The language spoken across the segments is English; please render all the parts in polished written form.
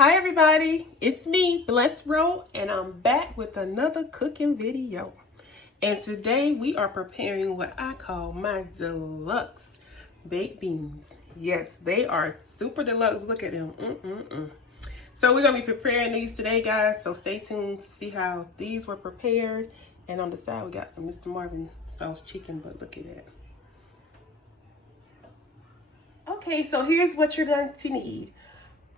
Hi everybody, it's me, Bless Ro, and I'm back with another cooking video. And today we are preparing what I call my deluxe baked beans. Yes, they are super deluxe. Look at them. So we're going to be preparing these today, guys. So stay tuned to see how these were prepared. And on the side, we got some Mr. Marvin sauce chicken, but look at that. Okay, so here's what you're going to need.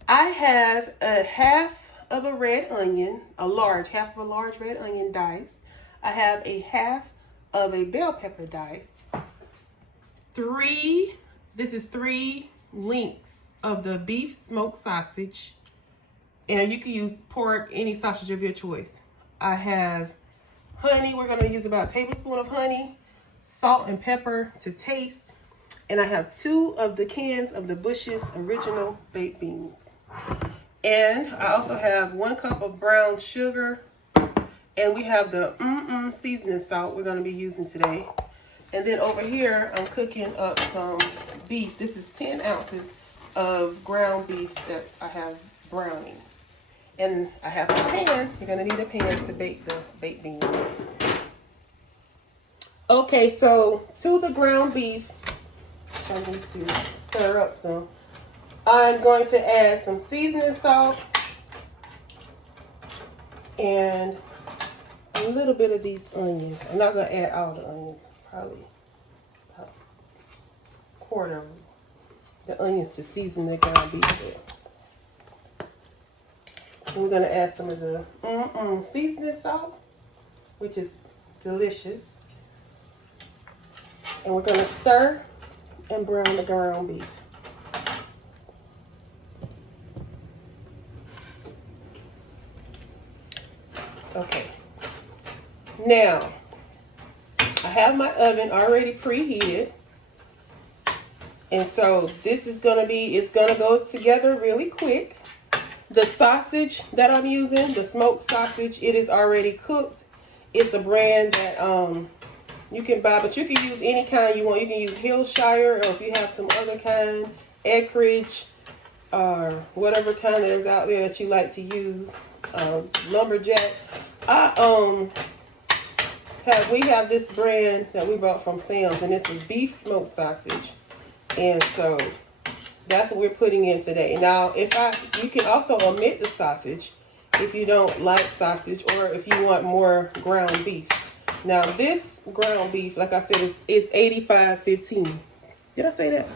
I have a half of a red onion, half of a large red onion diced. I have a half of a bell pepper diced. Three links of the beef smoked sausage. And you can use pork, any sausage of your choice. I have honey. We're going to use about a tablespoon of honey, salt and pepper to taste. And I have 2 of the cans of the Bush's original baked beans. And I also have 1 cup of brown sugar. And we have the seasoning salt we're going to be using today. And then over here, I'm cooking up some beef. This is 10 ounces of ground beef that I have browning. And I have a pan. You're going to need a pan to bake the baked beans. Okay, so to the ground beef, I need to stir up some. I'm going to add some seasoning salt and a little bit of these onions. I'm not going to add all the onions, probably about a quarter of the onions to season the ground beef with. And we're going to add some of the seasoning salt, which is delicious. And we're going to stir and brown the ground beef. Okay, now I have my oven already preheated, and so this is going to be, it's going to go together really quick. The sausage that I'm using, the smoked sausage, it is already cooked. It's a brand that you can buy, but you can use any kind you want. You can use Hillshire, or if you have some other kind, Eckrich, or whatever kind is out there that you like to use. Lumberjack. We have this brand that we bought from Sam's, and this is beef smoked sausage, and so that's what we're putting in today. Now, you can also omit the sausage if you don't like sausage, or if you want more ground beef. Now, this ground beef, like I said, is 85-15. Did I say that?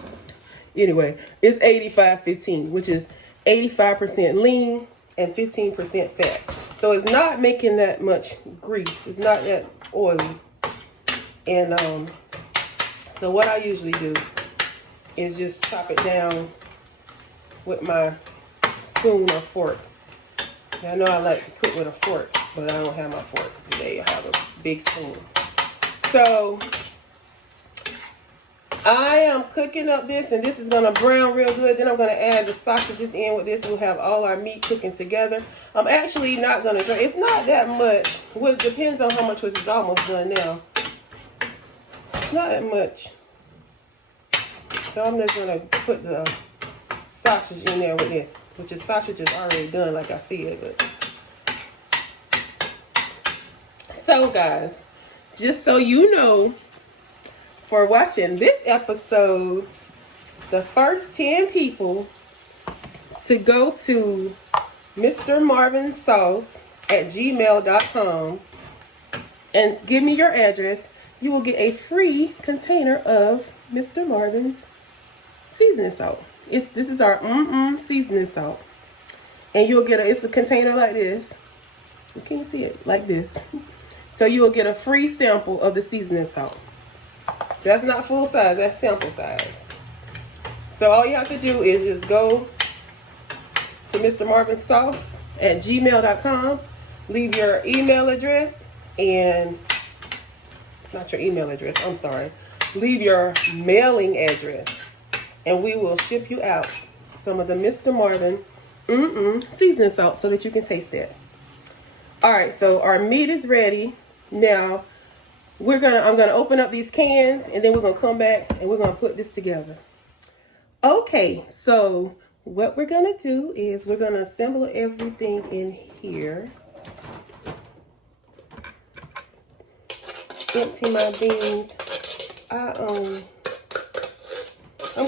Anyway, it's 85-15, which is 85% lean and 15% fat. So it's not making that much grease. It's not that oily. And so what I usually do is just chop it down with my spoon or fork. Now, I know I like to cook with a fork, but I don't have my fork today. I have a big spoon. So I am cooking up this, and this is going to brown real good. Then I'm going to add the sausages in with this. We'll have all our meat cooking together. I'm actually not going to drain. It's not that much. Well, it depends on how much, which is almost done now. It's not that much. So I'm just going to put the sausage in there with this, which is sausage is already done, like I said. But so, guys, just so you know, for watching this episode, the first 10 people to go to Mr. Marvin Sauce at gmail.com and give me your address, you will get a free container of Mr. Marvin's seasoning salt. This is our seasoning salt. And you'll get it's a container like this. You can't see it, like this. So you will get a free sample of the seasoning salt. That's not full size, that's sample size. So all you have to do is just go to Mr. Marvin Sauce at gmail.com, leave your email address, and not your email address, I'm sorry. Leave your mailing address, and we will ship you out some of the Mr. Marvin seasoning salt so that you can taste it. Alright, so our meat is ready. Now I'm gonna open up these cans, and then we're gonna come back and we're gonna put this together. Okay, so what we're gonna do is we're gonna assemble everything in here. Empty my beans. I'm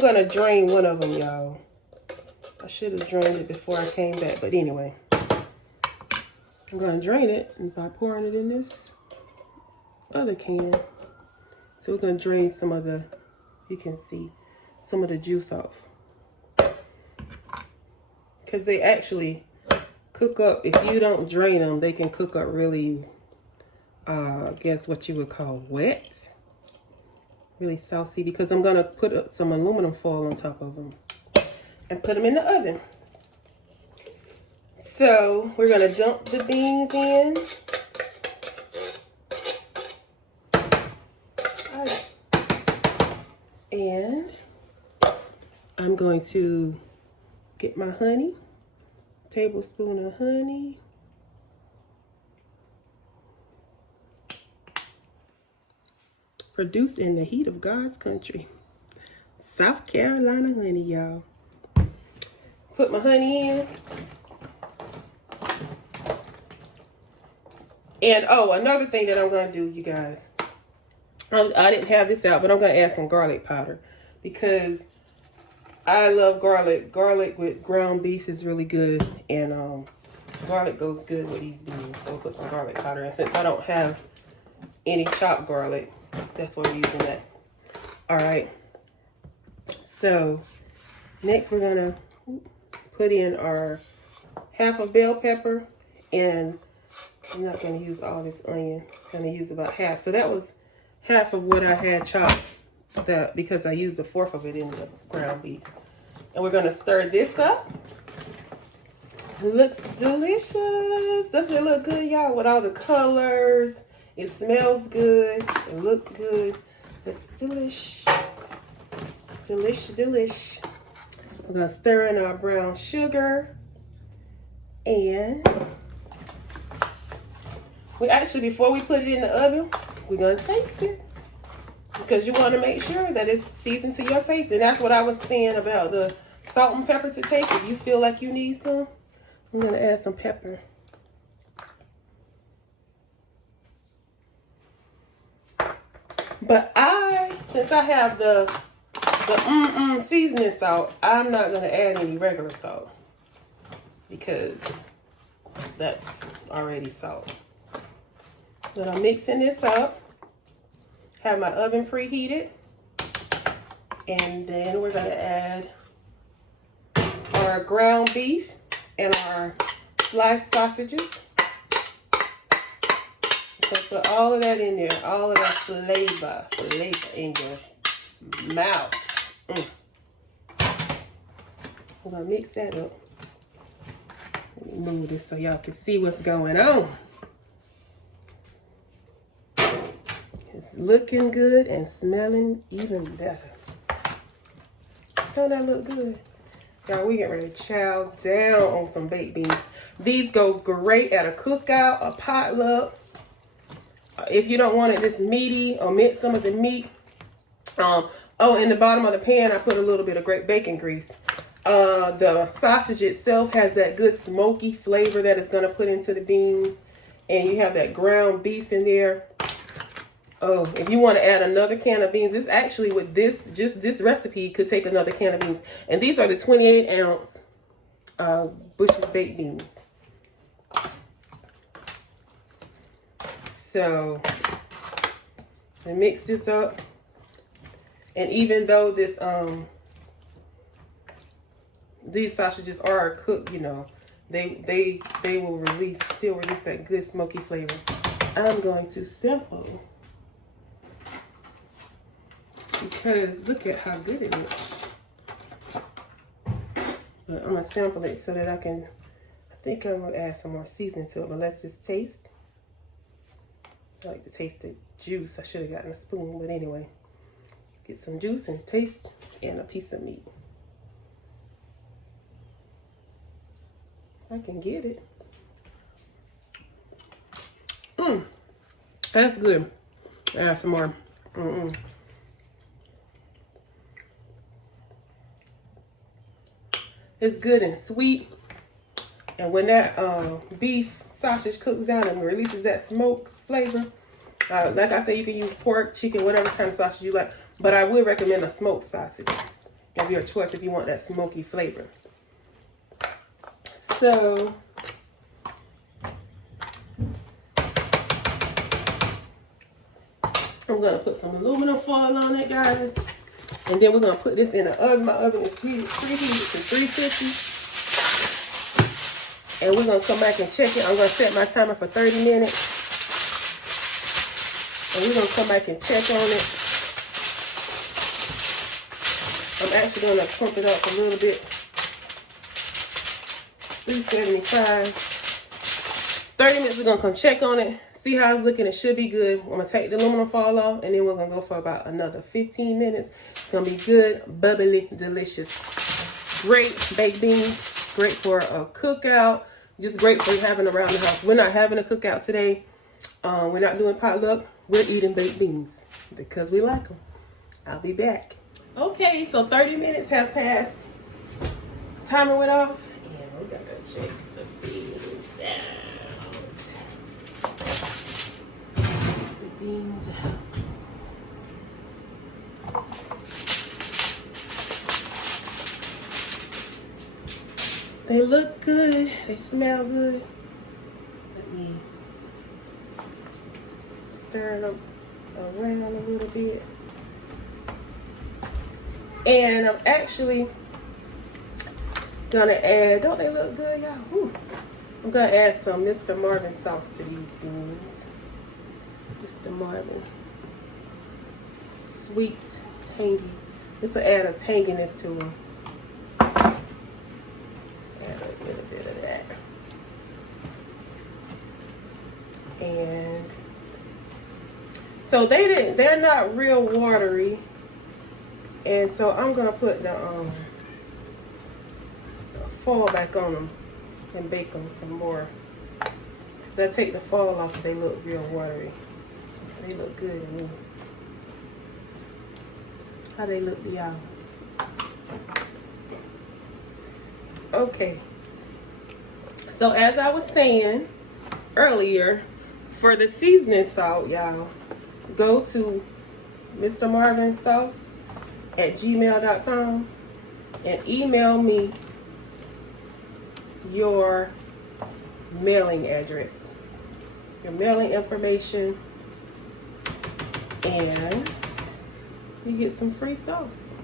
gonna drain one of them, y'all. I should have drained it before I came back, but anyway. I'm gonna drain it by pouring it in this other can. So we're gonna drain some of the, you can see, some of the juice off. Because they actually cook up, if you don't drain them, they can cook up really, I guess what you would call wet. Really saucy, because I'm gonna put some aluminum foil on top of them and put them in the oven. So we're gonna dump the beans in. And I'm going to get my honey, tablespoon of honey. Produced in the heat of God's country. South Carolina honey, y'all. Put my honey in. And oh, another thing that I'm going to do, you guys. I didn't have this out, but I'm going to add some garlic powder. Because I love garlic. Garlic with ground beef is really good. And garlic goes good with these beans. So I'll put some garlic powder in. Since I don't have any chopped garlic, that's why I'm using that. Alright. So, next we're going to put in our half a bell pepper. And I'm not going to use all this onion. I'm going to use about half. So that was half of what I had chopped, because I used a fourth of it in the ground beef. And we're going to stir this up. It looks delicious. Doesn't it look good, y'all? With all the colors. It smells good. It looks good. Looks delish. Delish, delish. We're going to stir in our brown sugar. And we actually, before we put it in the oven, we're going to taste it. Because you want to make sure that it's seasoned to your taste. And that's what I was saying about the salt and pepper to taste. If you feel like you need some, I'm going to add some pepper. But since I have the seasoning salt, I'm not going to add any regular salt. Because that's already salt. But I'm mixing this up. Have my oven preheated. And then we're going to add our ground beef and our sliced sausages. So put all of that in there. All of that flavor in your mouth. I'm going to mix that up. Let me move this so y'all can see what's going on. It's looking good and smelling even better. Don't that look good? Y'all, we get ready to chow down on some baked beans. These go great at a cookout, a potluck. If you don't want it this meaty, omit some of the meat. In the bottom of the pan, I put a little bit of great bacon grease. The sausage itself has that good smoky flavor that it's going to put into the beans. And you have that ground beef in there. Oh, if you want to add another can of beans, this actually with just this recipe could take another can of beans. And these are the 28-ounce Bush's baked beans. So, I mix this up. And even though these sausages are cooked, you know, they will still release that good smoky flavor. I'm going to sample. Because look at how good it is. But I'm going to sample it so that I think I'm going to add some more seasoning to it. But let's just taste. I like to taste the juice. I should have gotten a spoon, but anyway. Get some juice and taste and a piece of meat. I can get it. That's good. Add some more. It's good and sweet. And when that beef sausage cooks down and releases that smoked flavor, like I said, you can use pork, chicken, whatever kind of sausage you like. But I would recommend a smoked sausage of your choice if you want that smoky flavor. So I'm going to put some aluminum foil on it, guys. And then we're going to put this in the oven. My oven is preheated to 350. And we're going to come back and check it. I'm going to set my timer for 30 minutes. And we're going to come back and check on it. I'm actually going to pump it up a little bit. 375. 30 minutes, we're going to come check on it. See how it's looking. It should be good. I'm going to take the aluminum foil off. And then we're going to go for about another 15 minutes. It's going to be good, bubbly, delicious. Great baked beans. Great for a cookout. Just great for having around the house. We're not having a cookout today. We're not doing potluck. We're eating baked beans because we like them. I'll be back. Okay, so 30 minutes have passed. Timer went off. And we're going to check the beans out. The beans out. They look good. They smell good. Let me stir them around a little bit. And I'm actually gonna add, don't they look good, y'all? Whew. I'm gonna add some Mr. Marvin sauce to these beans. Mr. Marvin. Sweet, tangy. This will add a tanginess to them. Add a little bit of that. And so they're not real watery. And so I'm gonna put the foil back on them and bake them some more. Cause I take the foil off if they look real watery. They look good to me. How they look to y'all? Okay. So as I was saying earlier, for the seasoning salt, y'all, go to Mr. Marvin Sauce at gmail.com and email me your mailing address, your mailing information, and you get some free sauce.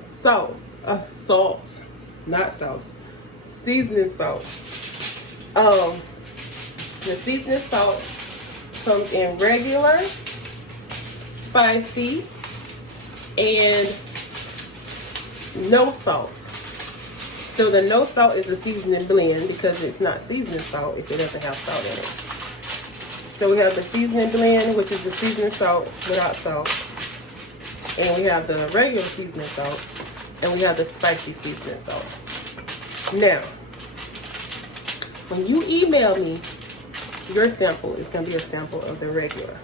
Salt, not sauce, seasoning salt. The seasoning salt comes in regular, spicy, and no salt. So the no salt is a seasoning blend because it's not seasoning salt if it doesn't have salt in it. So we have the seasoning blend, which is the seasoning salt without salt. And we have the regular seasoning salt. And we have the spicy seasoning salt. Now, when you email me your sample, it's going to be a sample of the regular.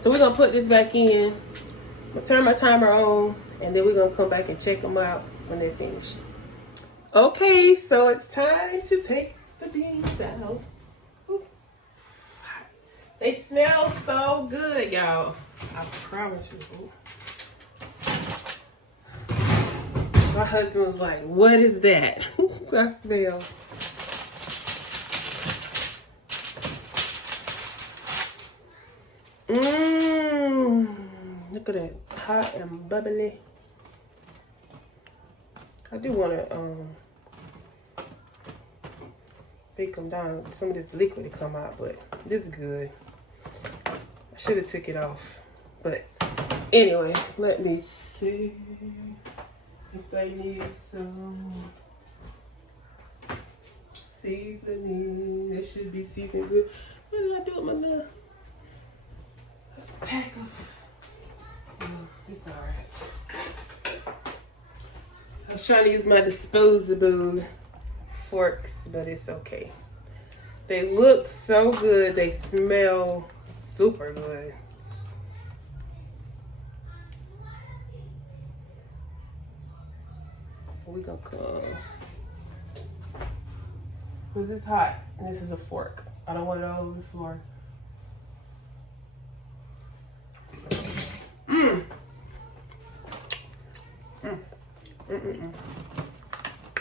So we're going to put this back in. I'm going to turn my timer on. And then we're going to come back and check them out when they're finished. Okay, so it's time to take the beans out. Ooh. They smell so good, y'all. I promise you. Ooh. My husband was like, what is that? I smell. Look at that. Hot and bubbly. I do want to bake them down. Some of this liquid to come out, but this is good. I should have took it off. But anyway, let me see if I need some seasoning. It should be seasoned good. What did I do with my little pack of? It's alright. I was trying to use my disposable forks, but it's okay. They look so good. They smell super good. we gonna come. Cause it's hot, and this is a fork. I don't want it all over the floor.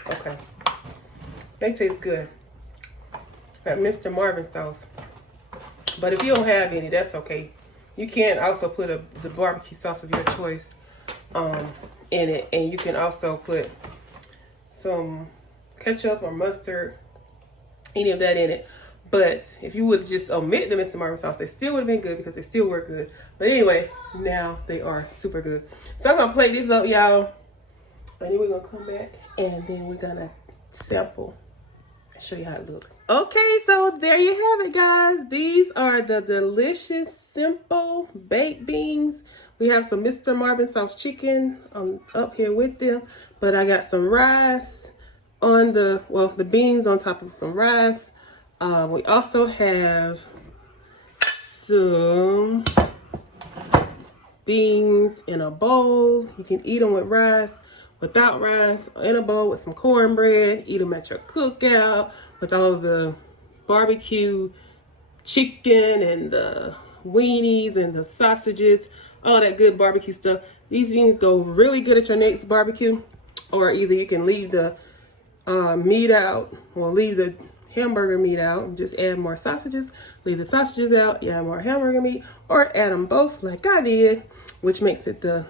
Okay, they taste good. That Mr. Marvin sauce. But if you don't have any, that's okay. You can also put the barbecue sauce of your choice in it, and you can also put some ketchup or mustard, any of that in it. But if you would just omit the Mr. Marvin sauce, they still would have been good because they still were good. But anyway, now they are super good. So I'm gonna plate these up, y'all, and then we're gonna come back and then we're gonna sample and show you how it looks. Okay, so there you have it, guys. These are the delicious, simple baked beans. We have some Mr. Marvin sauce chicken up here with them, but I got some rice on the beans on top of some rice. We also have some beans in a bowl. You can eat them with rice, without rice, in a bowl with some cornbread. Eat them at your cookout with all the barbecue chicken and the weenies and the sausages, all that good barbecue stuff. These beans go really good at your next barbecue, or either you can leave the meat out, or leave the hamburger meat out and just add more sausages. Leave the sausages out, add more hamburger meat, or add them both like I did, which makes it the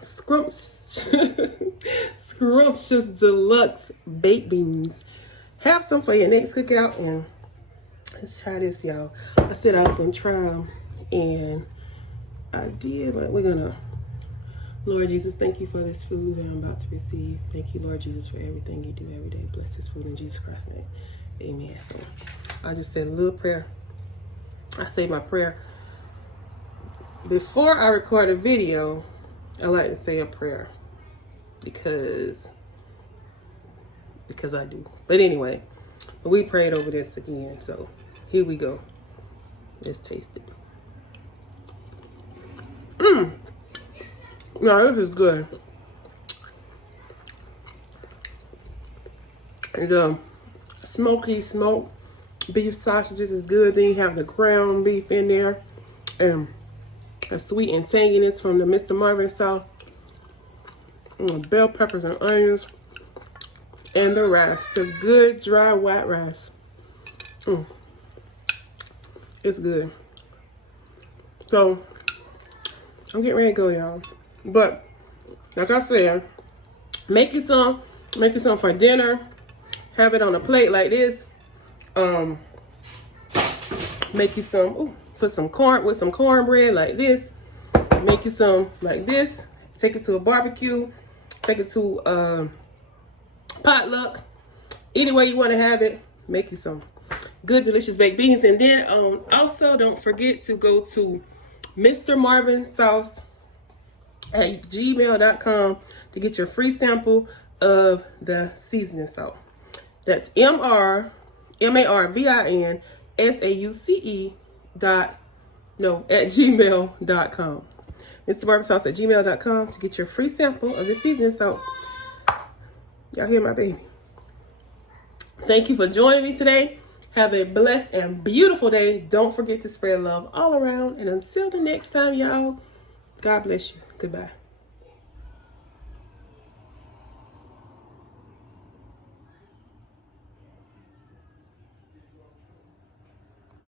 scrumptious deluxe baked beans. Have some for your next cookout, and let's try this, y'all. I said I was gonna try them, and I did, but we're gonna. Lord Jesus, thank you for this food that I'm about to receive. Thank you, Lord Jesus, for everything you do every day. Bless this food in Jesus Christ's name. Amen. So I just said a little prayer. I say my prayer. Before I record a video, I like to say a prayer because I do. But anyway, we prayed over this again. So here we go. Let's taste it. No, this is good. The smoky smoked beef sausages is good. Then you have the ground beef in there, and the sweet and tanginess from the Mr. Marvin sauce, bell peppers and onions, and the rice. The good dry white rice. It's good. So I'm getting ready to go, y'all. But like I said, make you some for dinner. Have it on a plate like this. Make you some. Put some corn with some cornbread like this. Make you some like this. Take it to a barbecue. Take it to potluck. Any way you want to have it, make you some good, delicious baked beans. And then also don't forget to go to Mr. Marvin Sauce at gmail.com to get your free sample of the seasoning salt. That's MarvinSauce at gmail.com. Mr. Marvin Sauce at gmail.com to get your free sample of the seasoning salt. Y'all hear my baby? Thank you for joining me today. Have a blessed and beautiful day. Don't forget to spread love all around. And until the next time, y'all, God bless you. Goodbye.